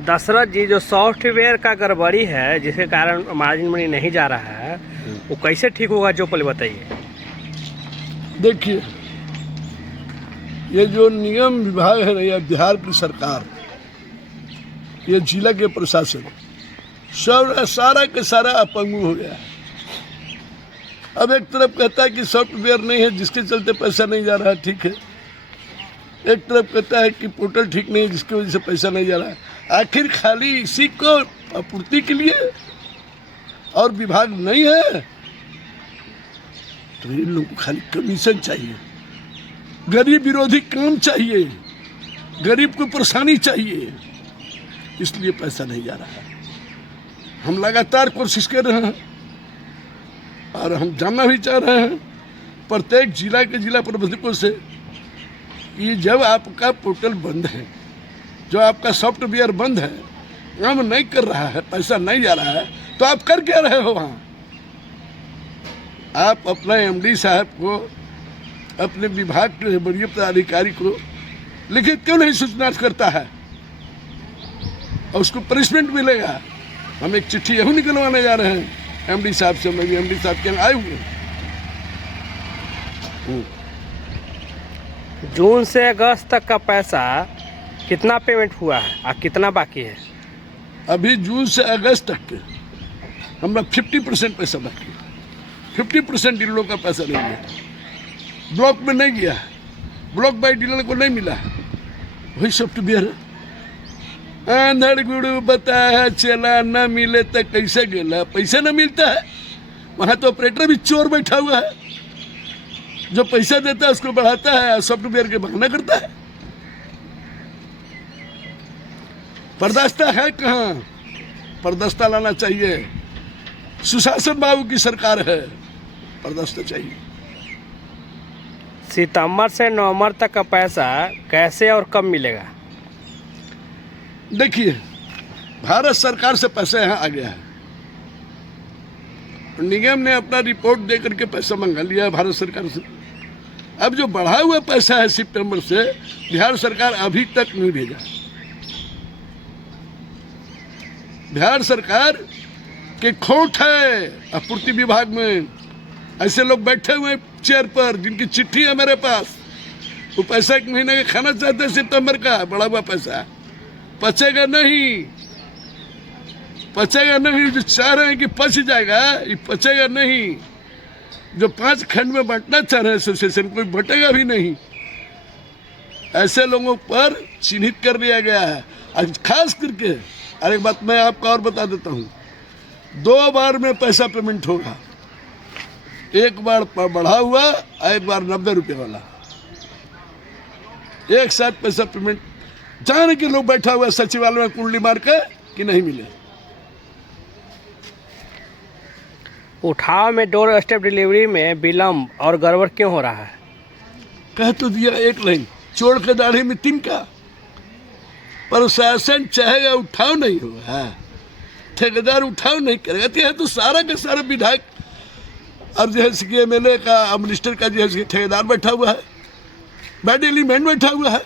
दशरथ जी, जो सॉफ्टवेयर का गड़बड़ी है जिसके कारण मार्जिन मनी नहीं जा रहा है, वो कैसे ठीक होगा जो पहले बताइए। देखिए, ये जो निगम विभाग है ना, या बिहार की सरकार, ये जिला के प्रशासन सब सारा के सारा अपंगु हो गया है। अब एक तरफ कहता है कि सॉफ्टवेयर नहीं है जिसके चलते पैसा नहीं जा रहा है, ठीक है। एक तरफ कहता है कि पोर्टल ठीक नहीं है जिसकी वजह से पैसा नहीं जा रहा है। आखिर खाली इसी को आपूर्ति के लिए और विभाग नहीं है, तो इन लोगों को खाली कमीशन चाहिए, गरीब विरोधी काम चाहिए, गरीब को परेशानी चाहिए, इसलिए पैसा नहीं जा रहा है। हम लगातार कोशिश कर रहे हैं और हम जानना भी चाह रहे हैं प्रत्येक जिला के जिला प्रबंधकों से कि जब आपका पोर्टल बंद है, जो आपका सॉफ्टवेयर बंद है, काम नहीं कर रहा है, पैसा नहीं जा रहा है, तो आप कर क्या रहे हो वहाँ? आप अपना एमडी साहब को, अपने विभाग के बड़े पदाधिकारी को लिखित क्यों नहीं सूचना करता है और उसको पनिशमेंट मिलेगा? हम एक चिट्ठी यही निकलवाने जा रहे हैं एमडी साहब से। मैं भी एमडी साहब के यहाँ आए हुए। जून से अगस्त तक का पैसा कितना पेमेंट हुआ है और कितना बाकी है? अभी जून से अगस्त तक के हमारा 50% पैसा बाकी है। 50% डीलरों का पैसा नहीं गया, ब्लॉक में नहीं गया, ब्लॉक बाई डीलर को नहीं मिला। वही सॉफ्टवेयर आंधड़ गुड़ू बताया चला, न मिले तो कैसे गेला, पैसा न मिलता है। वहाँ तो ऑपरेटर भी चोर बैठा हुआ है, जो पैसा देता है उसको बढ़ाता है और सॉफ्टवेयर के बहाना करता है। पर्दास्ता है कहाँ? पर्दास्ता लाना चाहिए। सुशासन बाबू की सरकार है, पर्दास्ता चाहिए। सितंबर से नवंबर तक का पैसा कैसे और कब मिलेगा? देखिए, भारत सरकार से पैसा यहाँ आ गया है। निगम ने अपना रिपोर्ट दे करके पैसा मंगा लिया है भारत सरकार से। अब जो बढ़ा हुआ पैसा है सितंबर से, बिहार सरकार अभी तक नहीं भेजा। बिहार सरकार के खोट है आपूर्ति विभाग में। ऐसे लोग बैठे हुए चेयर पर जिनकी चिट्ठी है मेरे पास, वो पैसा एक महीने का खाना चाहते हैं सितंबर का, बढ़ा हुआ पैसा पचेगा नहीं, पचेगा नहीं। जो चाह रहे हैं कि पच जाएगा, ये पचेगा नहीं। जो 5 खंड में बांटना चाह रहे हैं एसोसिएशन, कोई बटेगा भी नहीं। ऐसे लोगों पर चिन्हित कर लिया गया है। आज खास करके अरे बात मैं आपको और बता देता हूँ, 2 बार में पैसा पेमेंट होगा। एक बार बढ़ा हुआ, एक बार 90 रुपये वाला, एक साथ पैसा पेमेंट। जाने के लोग बैठा हुआ सचिवालय में कुंडली मार के कि नहीं मिले। उठाव में डोर स्टेप डिलीवरी में विलम्ब और गड़बड़ क्यों हो रहा है? कह तो दिया एक लाइन, चोर के दाढ़ी में तिनका। प्रशासन चाहेगा उठाव नहीं होगा, ठेकेदार उठाव नहीं करेगा, तो सारा का सारा विधायक और जो है कि एमएलए का, मिनिस्टर का जो है कि ठेकेदार बैठा हुआ है, बैड एलिमेंट बैठा हुआ है।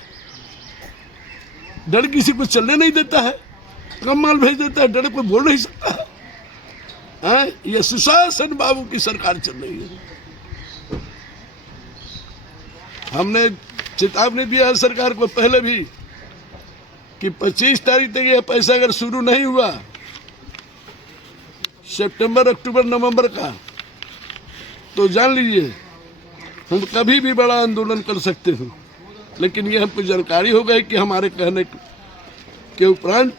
डर किसी को चलने नहीं देता है, कम माल भेज देता है, डर कोई बोल नहीं सकता है। ये सुशासन बाबू की सरकार चल रही है। हमने चेतावनी दिया है सरकार को पहले भी कि 25 तारीख तक यह पैसा अगर शुरू नहीं हुआ, सितंबर, अक्टूबर, नवंबर का, तो जान लीजिए हम कभी भी बड़ा आंदोलन कर सकते हैं। लेकिन ये हमको जानकारी हो गई कि हमारे कहने के उपरांत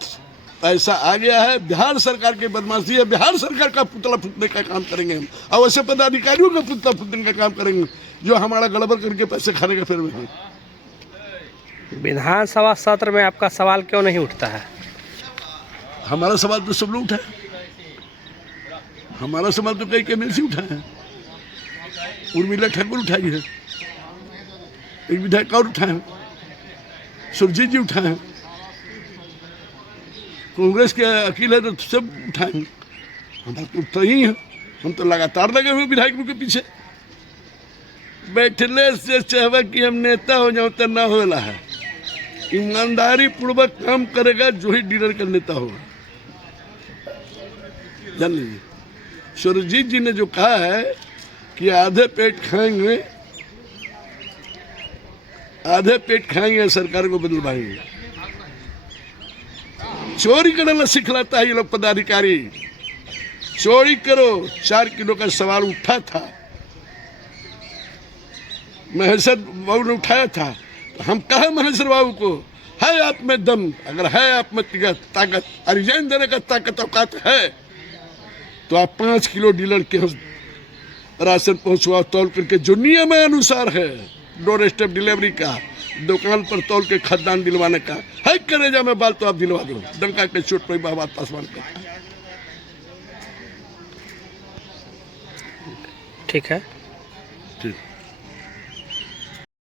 पैसा आ गया है। बिहार सरकार की बदमाशी है, बिहार सरकार का पुतला फूटने का काम करेंगे हम, और वैसे पदाधिकारियों का पुतला फूटने का काम करेंगे जो हमारा गड़बड़ करके पैसे खाने का फिर में है। विधानसभा सत्र में आपका सवाल क्यों नहीं उठता है? हमारा सवाल तो सब लोग उठाए, हमारा सवाल तो कई एमएलसी उठाए हैं। उर्मिला ठाकुर उठाई है, एक विधायक और उठाए हैं, सुरजीत जी उठाए हैं, कांग्रेस के अकील है तो सब उठाए हैं। हमारा तो उठता ही है, हम तो लगातार लगे हुए विधायकों के पीछे। बैठले से चाहवा कि हम नेता हो जाऊँ तो ना होला है। ईमानदारी पूर्वक काम करेगा जो ही डीलर का नेता होगा। जान लीजिए, सुरजीत जी ने जो कहा है कि आधे पेट खाएंगे सरकार को बदलवाएंगे। चोरी करना सिखलाता है ये लोग पदाधिकारी। चोरी करो, 4 किलो का सवाल उठा था, महेश्वर बाबू ने उठाया था। तो हम कहा महेश्वर बाबू को, है आप में दम, अगर है आप में ताकत, रिजाइन देने का ताकत औकात है तो आप 5 किलो डीलर के राशन पहुंचवाओ तौल करके, जो नियम अनुसार है डोर स्टेप डिलीवरी का, दुकान पर तौल के खदान दिलवाने का है। करेजा में बाल तो आप दिलवा दो, डंका के चोट पर बाबा पासवान का। ठीक है। ठीक।